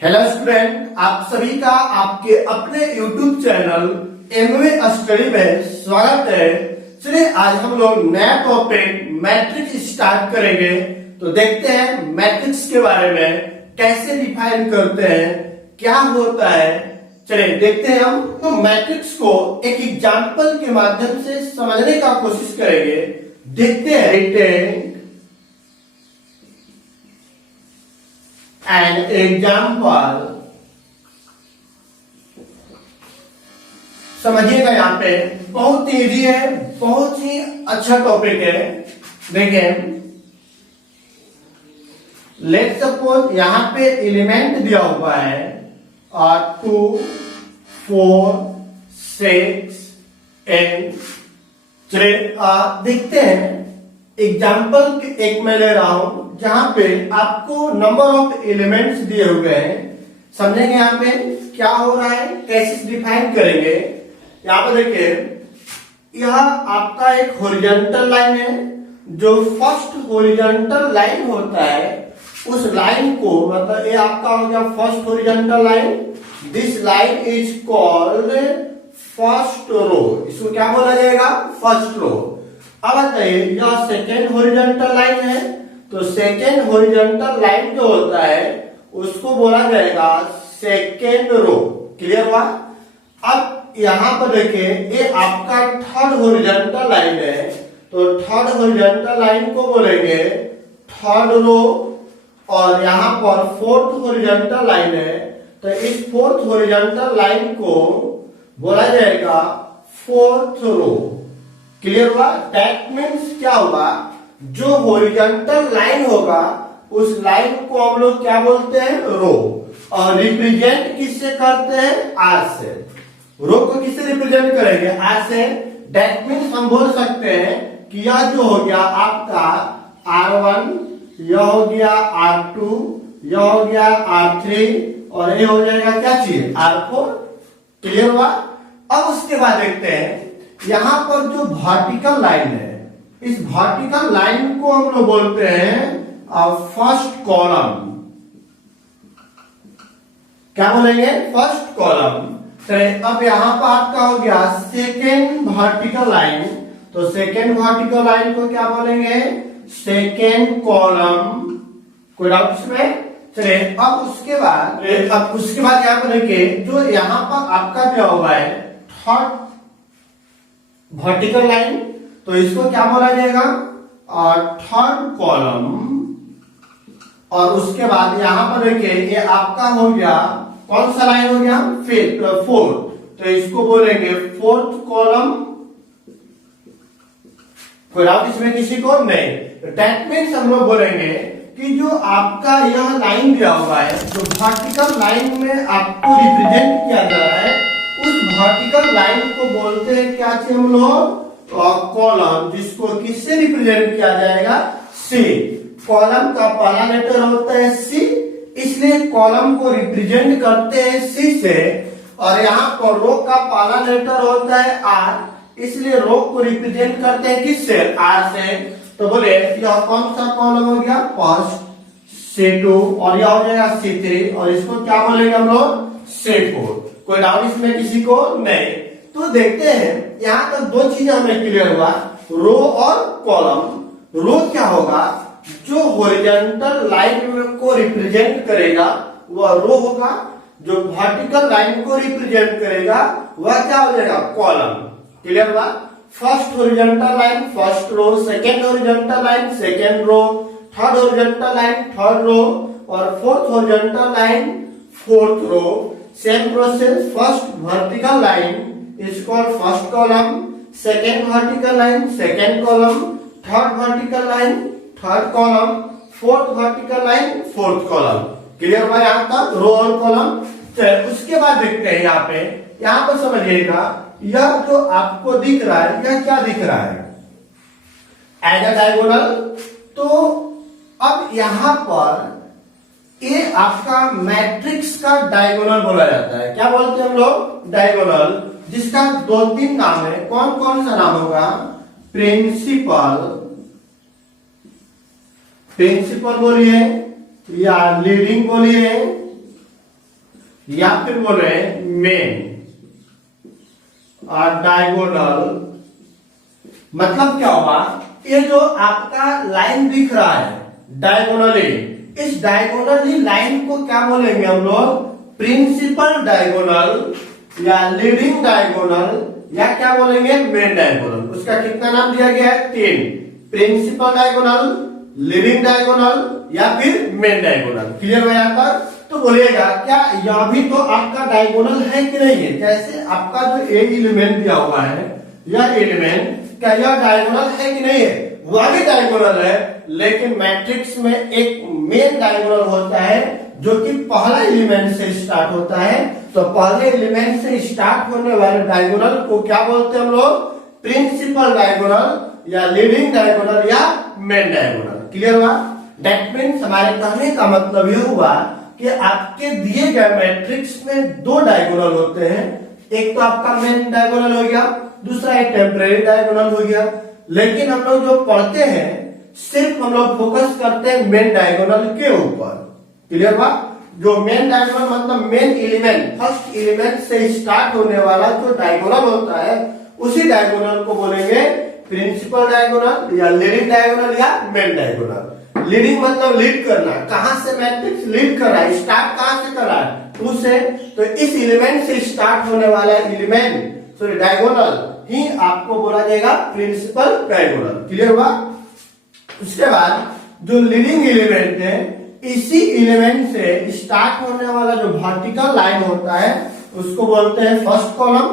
Hello student, आप सभी का आपके अपने YouTube चैनल एमवे स्टडी में स्वागत है। चलिए आज हम लोग नया टॉपिक मैट्रिक्स स्टार्ट करेंगे। तो देखते हैं मैट्रिक्स के बारे में, कैसे डिफाइन करते हैं, क्या होता है। चलिए देखते हैं हम तो मैट्रिक्स को एक एग्जांपल के माध्यम से समझने का कोशिश करेंगे। देखते हैं an example। समझिएगा, यहाँ पे बहुत ही इजी है, बहुत ही अच्छा टॉपिक है। देखिए लेट सपोज यहाँ पे एलिमेंट दिया हुआ है 2 4 6 8। चलिए देखते हैं एग्जाम्पल एक मैं ले रहा हूं जहां पे आपको नंबर ऑफ एलिमेंट्स दिए हुए हैं। समझेंगे यहाँ पे क्या हो रहा है, कैसे डिफाइन करेंगे। यहाँ पे देखिए, यह आपका एक हॉरिजॉन्टल लाइन है। जो फर्स्ट हॉरिजॉन्टल लाइन होता है उस लाइन को, मतलब ये आपका हो गया first horizontal line. This line is called first row. इसको क्या बोला जाएगा? First row. अब बताइए, यह सेकेंड हॉरिजॉन्टल लाइन है, तो सेकेंड हॉरिजॉन्टल लाइन जो होता है उसको बोला जाएगा सेकेंड रो। क्लियर हुआ? अब यहां पर देखिए, ये आपका थर्ड हॉरिजॉन्टल लाइन है, तो थर्ड हॉरिजॉन्टल लाइन को बोलेंगे थर्ड रो। और यहां पर फोर्थ हॉरिजॉन्टल लाइन है, तो इस फोर्थ हॉरिजॉन्टल लाइन को बोला जाएगा फोर्थ रो। क्लियर हुआ? दैट मीन्स क्या होगा, जो हॉरिजॉन्टल लाइन होगा उस लाइन को हम लोग क्या बोलते हैं? रो। और रिप्रेजेंट किससे करते हैं? आर से। रो को किससे रिप्रेजेंट करेंगे? आर से। दैट मीन्स हम बोल सकते हैं कि यह जो हो गया आपका R1, यह हो गया R2, यह हो गया R3 और ये हो जाएगा क्या चीज? R4। क्लियर हुआ? अब उसके बाद देखते हैं यहां पर जो वर्टिकल लाइन है, इस वर्टिकल लाइन को हम लोग बोलते हैं फर्स्ट कॉलम। क्या बोलेंगे? First column. चलिए अब यहां पर आपका हो गया सेकेंड वर्टिकल लाइन, तो सेकेंड वर्टिकल लाइन को क्या बोलेंगे? Second column. कोई डाउट इसमें? चलिए अब उसके बाद यहाँ पर देखिए, जो यहाँ पर आपका क्या हुआ है थर्ड वर्टिकल लाइन, तो इसको क्या बोला जाएगा? Third column. और उसके बाद यहां पर देखिए, ये आपका हो गया कौन सा लाइन हो गया? फोर्थ, तो इसको बोलेंगे फोर्थ कॉलम। कोई डाउट इसमें किसी को? नहीं। दैट मीन्स हम लोग बोलेंगे कि जो आपका यह लाइन दिया हुआ है, जो वर्टिकल लाइन में आपको रिप्रेजेंट किया जा रहा है, उस वर्टिकल लाइन को बोलते हैं क्या चीज हम लोग? कॉलम, जिसको किससे रिप्रेजेंट किया जाएगा? सी। कॉलम का पहला लेटर होता है सी, इसलिए कॉलम को रिप्रेजेंट करते हैं सी से। और यहाँ पर रो का पहला लेटर होता है आर, इसलिए रो को रिप्रेजेंट करते हैं किससे? आर से। तो बोले यह कौन सा कॉलम हो गया? फर्स्ट, C2 और यह हो जाएगा C3 और इसको क्या बोलेंगे हम लोग? C4। कोई डाउट इसमें किसी को? नहीं। तो देखते हैं यहाँ तक दो चीजें हमें क्लियर हुआ, रो और कॉलम। रो क्या होगा? जो हॉरिजॉन्टल लाइन को रिप्रेजेंट करेगा वह रो होगा, जो वर्टिकल लाइन को रिप्रेजेंट करेगा वह क्या हो जाएगा? कॉलम। क्लियर हुआ? First horizontal line first row, second horizontal line second row, third horizontal line third row और fourth horizontal line fourth row. Same process, first vertical line is called first column, second vertical line second column, third vertical line third column, fourth vertical line fourth column। Clear हुआ यहाँ तक रो और column? उसके बाद देखते हैं यहाँ पर समझिएगा, यह जो आपको दिख रहा है यह क्या दिख रहा है? As a diagonal. तो अब यहाँ पर ये आपका मैट्रिक्स का डायगोनल बोला जाता है। क्या बोलते हैं हम लोग? डायगोनल, जिसका 2-3 नाम है। कौन कौन सा नाम होगा? प्रिंसिपल, प्रिंसिपल बोलिए या लीडिंग बोलिए या फिर बोले मेन और डायगोनल। मतलब क्या होगा, ये जो आपका लाइन दिख रहा है डायगोनली, इस डायगोनली लाइन को क्या बोलेंगे हम लोग, प्रिंसिपल डायगोनल या लीडिंग डायगोनल या क्या बोलेंगे, मेन डायगोनल। उसका कितना नाम दिया गया है, 3, प्रिंसिपल डायगोनल, लीडिंग डायगोनल या फिर मेन डायगोनल। क्लियर है यहाँ पर? तो बोलिएगा क्या यह भी तो आपका डायगोनल है कि नहीं है। जैसे आपका जो ए एलिमेंट दिया हुआ है, यह एलिमेंट क्या यह डायगोनल है कि नहीं है, वह भी डायगोनल है, लेकिन मैट्रिक्स में एक मेन डायगोनल होता है जो कि पहला एलिमेंट से स्टार्ट होता है। तो पहले एलिमेंट से स्टार्ट होने वाले डायगोनल को क्या बोलते हैं हम लोग, प्रिंसिपल डायगोनल या लीडिंग डायगोनल या मेन डायगोनल। क्लियर हुआ? दैट मीन्स हमारे कहने का मतलब यह हुआ कि आपके दिए गए मैट्रिक्स में 2 डायगोनल होते हैं। एक तो आपका मेन डायगोनल हो गया, दूसरा एक टेम्परेरी डायगोनल हो गया। लेकिन हम लोग जो पढ़ते हैं सिर्फ हम लोग फोकस करते हैं मेन डायगोनल के ऊपर। क्लियर हुआ? जो मेन डायगोनल मतलब मेन एलिमेंट, फर्स्ट एलिमेंट से स्टार्ट होने वाला जो डायगोनल होता है, उसी डायगोनल को बोलेंगे प्रिंसिपल डायगोनल या लीडिंग डायगोनल या मेन डायगोनल। लीडिंग मतलब लीड करना, कहां से मैट्रिक्स लीड कर रहा है, स्टार्ट कहां से कर रहा है, टू से। तो इस एलिमेंट से स्टार्ट होने वाला एलिमेंट सॉरी डायगोनल ही आपको बोला जाएगा प्रिंसिपल डायगोनल। क्लियर हुआ? उसके बाद जो लीडिंग एलिमेंट है, इसी एलिमेंट से स्टार्ट होने वाला जो वर्टिकल लाइन होता है उसको बोलते हैं फर्स्ट कॉलम,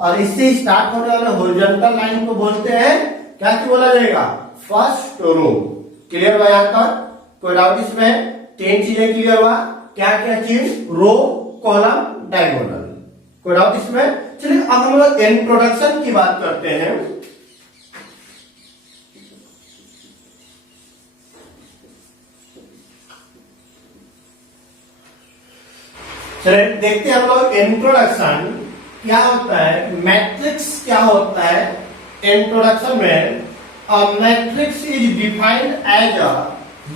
और इससे स्टार्ट होने वाले हॉरिजॉन्टल लाइन को बोलते हैं क्या बोला जाएगा, फर्स्ट रो। क्लियर हुआ? यहाँ तक कोई डाउट इसमें? 3 चीजें क्लियर हुआ, क्या क्या चीज, रो, कॉलम, डायगोनल। कोई डाउट इसमें? चलिए अब हम लोग इंट्रोडक्शन की बात करते हैं। चलिए देखते हैं हम लोग इंट्रोडक्शन क्या होता है, मैट्रिक्स क्या होता है। इंट्रोडक्शन में matrix is defined as a,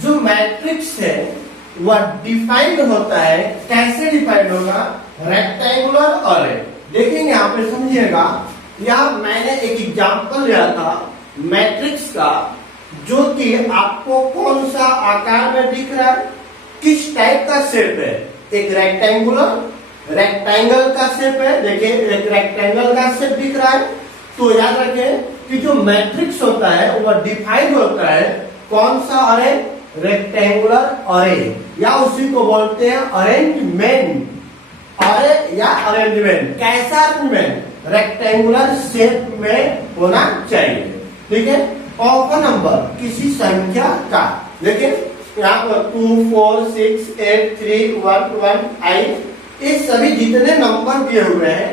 जो मैट्रिक्स है वह डिफाइंड होता है, कैसे डिफाइंड होगा, रेक्टेंगुलर अरे। देखेंगे यहाँ पे समझिएगा, यहाँ मैंने एक एग्जांपल लिया था मैट्रिक्स का, जो कि आपको कौन सा आकार में दिख रहा है, किस टाइप का शेप है। एक रेक्टेंगल का शेप है, देखिए एक रेक्टेंगल का शेप दिख रहा है। तो याद रखें कि जो मैट्रिक्स होता है वह डिफाइंड होता है कौन सा अरे, रेक्टेंगुलर अरे, या उसी को बोलते हैं अरेंजमेंट। अरे या अरेंजमेंट, कैसा अरेंजमेंट, रेक्टेंगुलर शेप में होना चाहिए। ठीक है? ऑफ नंबर, किसी संख्या का। देखिए यहाँ पर 2, 4, 6, 8, 3, 1, 1, 8, ये सभी जितने नंबर दिए हुए हैं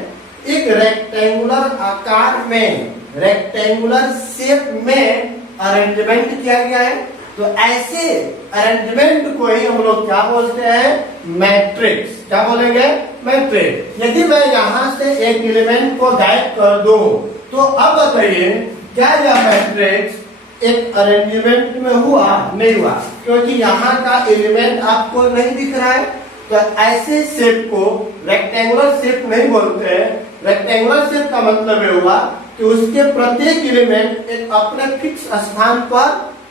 एक रेक्टेंगुलर आकार में, रेक्टेंगुलर शेप में अरेंजमेंट किया गया है। तो ऐसे अरेंजमेंट को ही हम लोग क्या बोलते हैं, मैट्रिक्स। क्या बोलेंगे, मैट्रिक्स। यदि मैं यहाँ से एक एलिमेंट को गायब कर दूं, तो अब बताइए क्या यह मैट्रिक्स एक अरेंजमेंट में हुआ, नहीं हुआ, क्योंकि यहाँ का एलिमेंट आपको नहीं दिख रहा है। तो ऐसे शेप को रेक्टेंगुलर शेप नहीं बोलते हैं। रेक्टेंगुलर शेप का मतलब ये हुआ कि उसके प्रत्येक एलिमेंट एक अपने फिक्स स्थान पर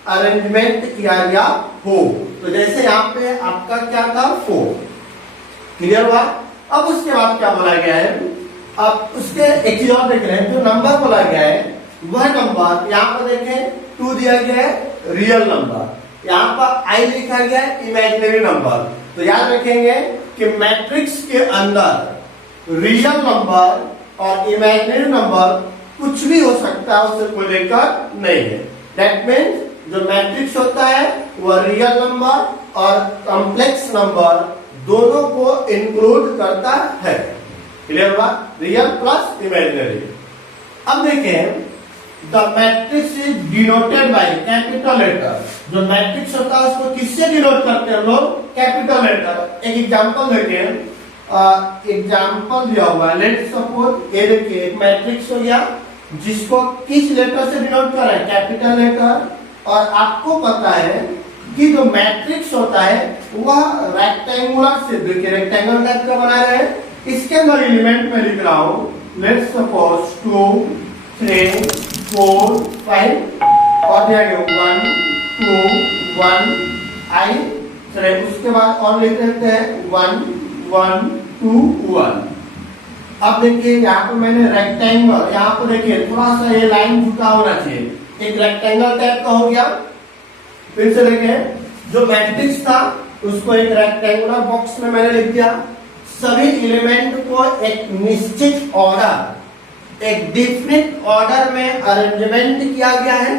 अरेंजमेंट किया गया हो। तो जैसे यहाँ पे आपका क्या था, 4। क्लियर हुआ? अब उसके बाद क्या बोला गया है, अब उसके एक चीज और देख रहे हैं, जो नंबर बोला गया है वह नंबर यहाँ पर देखें 2 दिया गया है, रियल नंबर। यहाँ पर आई लिखा गया है, इमेजिनरी नंबर। तो याद रखेंगे कि मैट्रिक्स के अंदर रियल नंबर और इमेजिनरी नंबर कुछ भी हो सकता है, उससे कोई दिक्कत नहीं है। दैट मीन्स जो मैट्रिक्स होता है वह रियल नंबर और कॉम्प्लेक्स नंबर दोनों को इंक्लूड करता है। क्लियर हुआ? Real plus imaginary. अब देखें, the matrix is denoted by capital letter. जो मैट्रिक्स होता है उसको किससे डिनोट करते हैं हम लोग, कैपिटल लेटर। एक एग्जांपल देखें, एग्जांपल दिया हुआ है, लेट्स सपोज ये देखिए एक मैट्रिक्स हो गया जिसको किस लेटर से डिनोट कर रहा है, कैपिटल लेटर। और आपको पता है कि जो मैट्रिक्स होता है वह रेक्टेंगुलर से, देखिए रेक्टेंगल टाइप का बना रहे हैं, इसके अंदर एलिमेंट में लिख रहा हूं, लेट्स सपोज 2 3 4 5 और दिया गया 1 2 1 आई, चलिए उसके बाद और लिख देते हैं 1 1 2 1। अब देखिए यहाँ पे मैंने रेक्टेंगल, यहाँ पे देखिए थोड़ा सा ये लाइन झुका होना चाहिए, एक रेक्टेंगल टाइप का हो गया। फिर से देखें, जो मैट्रिक्स था उसको एक रेक्टेंगुलर बॉक्स में मैंने लिख दिया, सभी एलिमेंट को एक निश्चित ऑर्डर, एक डिफरेंट ऑर्डर में अरेंजमेंट किया गया है।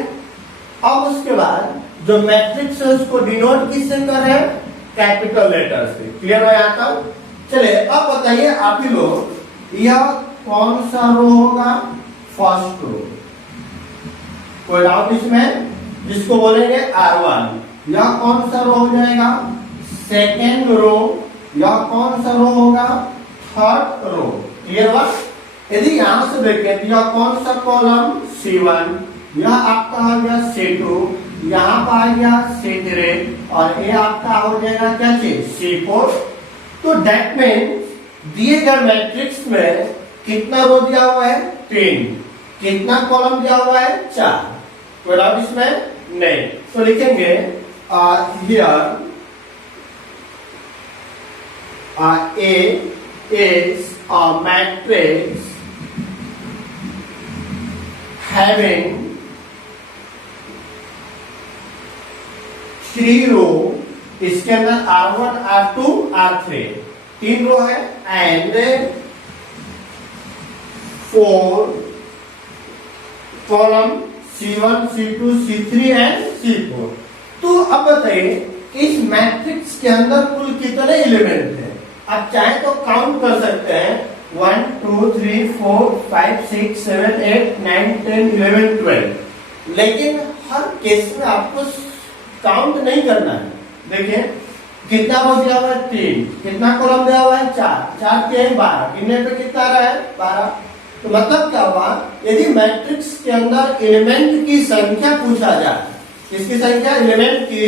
अब उसके बाद जो मैट्रिक्स है उसको डिनोट किससे कर रहे हैं, कैपिटल लेटर से। क्लियर हो यहाँ तक? चलिए अब बताइए आप ही लोग, यह कौन सा रो होगा, फर्स्ट रो, कोई डाउट इसमें, जिसको बोलेंगे R1। यह कौन सा रो हो जाएगा, सेकेंड रो। यह कौन सा रो होगा, थर्ड रो। क्लियर हुआ? यदि यहां से देखें तो यह कौन सा कॉलम, C1, यह आपका हो गया C2, यहाँ पर आ गया C3 और ये आपका हो जाएगा क्या चीज, C4। तो दैट मीन्स दिए गए मैट्रिक्स में कितना रो दिया हुआ है, 3, कितना कॉलम दिया हुआ है, 4। कोई डाउट इसमें नहीं, तो लिखेंगे here A is a matrix having 3 रो, इसके अंदर R1 R2 R3 3 रो है, and 4 column C1 C2 C3 and C4। तो अब बताइए इस मैट्रिक्स के अंदर कुल कितने एलिमेंट हैं? आप चाहे तो काउंट कर सकते हैं, 1 2 3 4 5 6 7 8 9 10 11 12, लेकिन हर केस में आपको काउंट नहीं करना है। देखिए कितना रो दिया हुआ है, 3, कितना कॉलम दिया हुआ है, 4 4 के 12, गिनने पे कितना रहा है, 12। तो मतलब क्या हुआ, यदि मैट्रिक्स के अंदर एलिमेंट की संख्या पूछा जाए, किसकी संख्या, एलिमेंट की,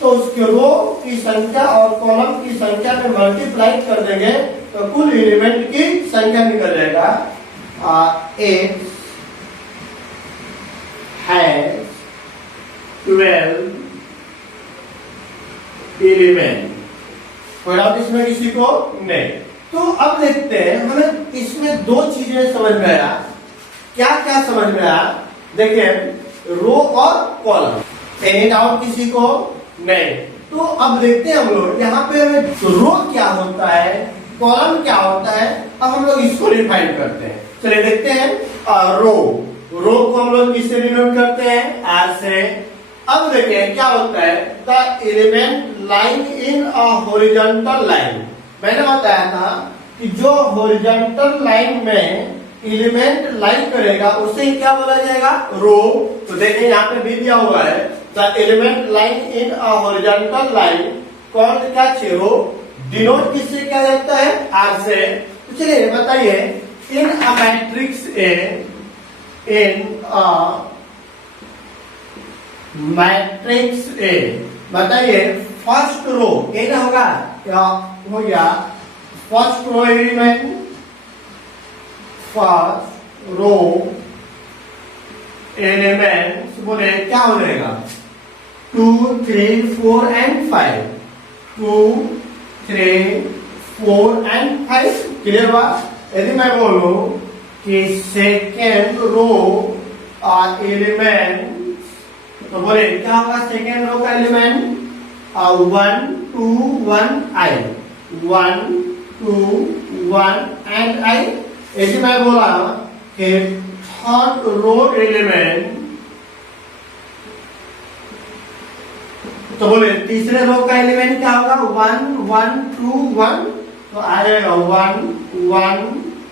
तो उसके रो की संख्या और कॉलम की संख्या में मल्टीप्लाई कर देंगे तो कुल एलिमेंट की संख्या निकल जाएगा। It has 12 element. कोई डाउट इसमें किसी को नहीं? तो अब देखते हैं, हमें इसमें दो चीजें समझ में आया। क्या क्या समझ में आया, देखिए रो और कॉलम। एनी डाउट किसी को नहीं? तो अब देखते हैं हम लोग यहाँ पे रो क्या होता है, कॉलम क्या होता है। अब हम लोग इसको डिफाइन करते हैं। चलिए देखते हैं, रो को हम लोग किससे डिनोट करते हैं, आर से। अब देखिए क्या होता है, the element line in a horizontal line. मैंने बताया था कि जो हॉरिजॉन्टल लाइन में एलिमेंट लाइन करेगा उसे क्या बोला जाएगा, रो। तो देखिए यहाँ पे भी दिया हुआ है, the element line in a horizontal line, कौन क्या चाहिए, रो। डिनोट किससे किया जाता है, आर से। तो चलिए बताइए, इन a matrix A, in a matrix A, बताइए फर्स्ट रो ए ना होगा, क्या हो गया, first row element, first row element बोले क्या हो जाएगा, 2 3 4 एंड 5, 2 3 4 एंड 5। क्लियर हुआ? यदि मैं बोलूं कि सेकेंड रो एलिमेंट, तो बोले क्या होगा, सेकेंड रो का एलिमेंट 1 2 1 आई, 1 2 1 एंड आई। यदि मैं बोला कि थर्ड रो एलिमेंट, तो बोले तीसरे रो का एलिमेंट क्या होगा, 1 1 2 1, तो आ जाएगा 1 1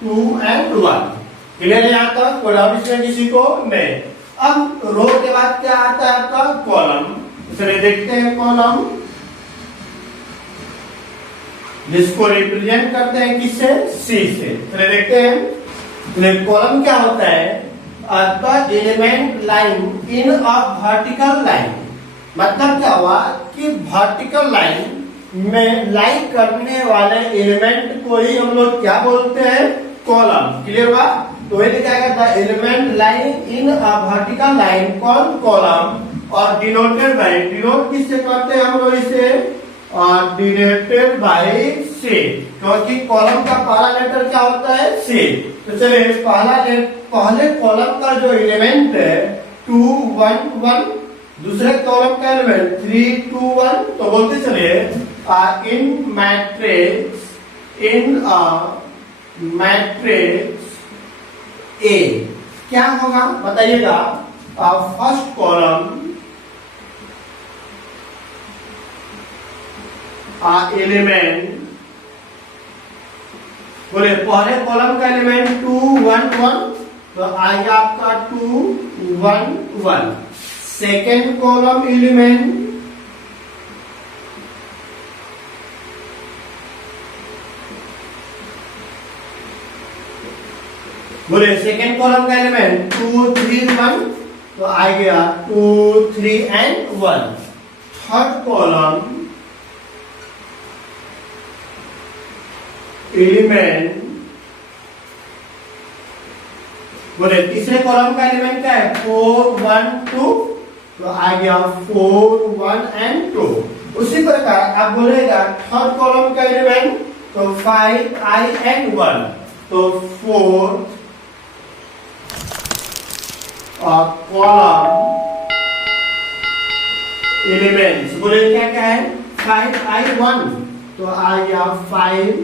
2 एंड 1। क्लियर है यहाँ तक? कोई डाउट इसमें किसी को नहीं? अब रो के बाद क्या आता है आपका, कॉलम। चलिए देखते हैं कॉलम, जिसको रिप्रेजेंट करते हैं किससे, सी से। चलिए देखते हैं कॉलम क्या होता है, the element line in a vertical line. मतलब क्या हुआ कि वर्टिकल लाइन में लाइन करने वाले एलिमेंट को ही हम लोग क्या बोलते हैं, कॉलम। क्लियर हुआ? तो ये क्या कहता है, element line in a vertical line called column और डिनोटेड बाय, डिनोट किससे करते हैं हम लोग इसे, डिनोटेड बाय से, क्योंकि कॉलम का पहला लेटर क्या होता है, से। तो चलिए पहले कॉलम का जो एलिमेंट है 2 1 1, दूसरे कॉलम का एलिमेंट 3 2 1, तो बोलते चलिए इन मैट्रिक्स ए क्या होगा बताइएगा, फर्स्ट कॉलम एलिमेंट, बोले पहले कॉलम का एलिमेंट 2 1 1, तो आएगा आपका 2 1 1। सेकेंड कॉलम एलिमेंट बोले सेकेंड कॉलम का एलिमेंट 2 3 1, तो आ गया 2 3 एंड 1। थर्ड कॉलम एलिमेंट, बोले तीसरे कॉलम का एलिमेंट क्या है, 4 1 2, तो आ गया 4 1 एंड 2। उसी प्रकार आप बोलेगा थर्ड कॉलम का एलिमेंट, तो 5 I एंड 1, तो 4 कॉलम एलिमेंट्स, बोले क्या क्या है, 5 I 1, तो आ गया 5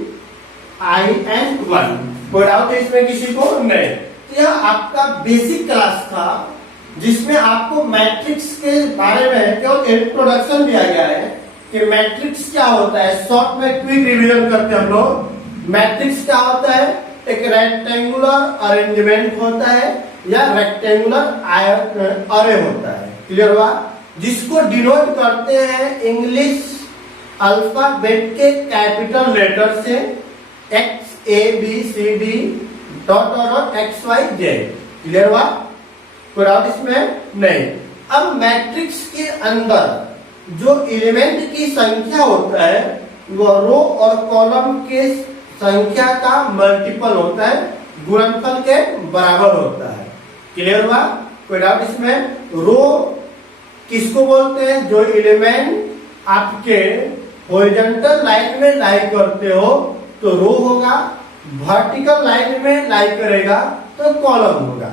I एंड 1। कोई डाउट है इसमें किसी को? नहीं। तो यह आपका बेसिक क्लास था जिसमें आपको मैट्रिक्स के बारे में केवल इंट्रोडक्शन दिया गया है कि मैट्रिक्स क्या होता है। शॉर्ट में क्विक रिवीजन करते हैं हम लोग। मैट्रिक्स क्या होता है, एक रेक्टेंगुलर अरेंजमेंट होता है या रेक्टेंगुलर अरे होता है। क्लियर हुआ? जिसको डिनोट करते हैं इंग्लिश अल्फाबेट के कैपिटल लेटर से, X A B C D dot dot X Y Z। Clear हुआ? कोई डाउट इसमें? नहीं। अब मैट्रिक्स के अंदर जो एलिमेंट की संख्या होता है वह रो और कॉलम के संख्या का मल्टीपल होता है, गुणनफल के बराबर होता है। क्लियर हुआ? कोई डाउट इसमें? रो किसको बोलते हैं, जो एलिमेंट आपके हॉरिजॉन्टल लाइन में लाई करते हो तो रो होगा, वर्टिकल लाइन में लाई करेगा तो कॉलम होगा।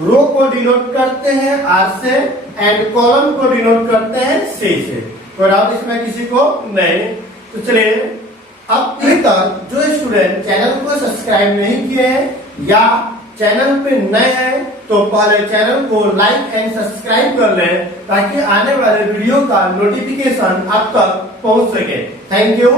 रो को डिनोट करते हैं R से एंड कॉलम को डिनोट करते हैं C से। कोई डाउट इसमें किसी को? नहीं। तो चलिए, अब तक जो स्टूडेंट चैनल को सब्सक्राइब नहीं किए हैं या चैनल पे नए हैं तो पहले चैनल को लाइक एंड सब्सक्राइब कर लें ताकि आने वाले वीडियो का नोटिफिकेशन आप तक पहुंच सके। Thank you.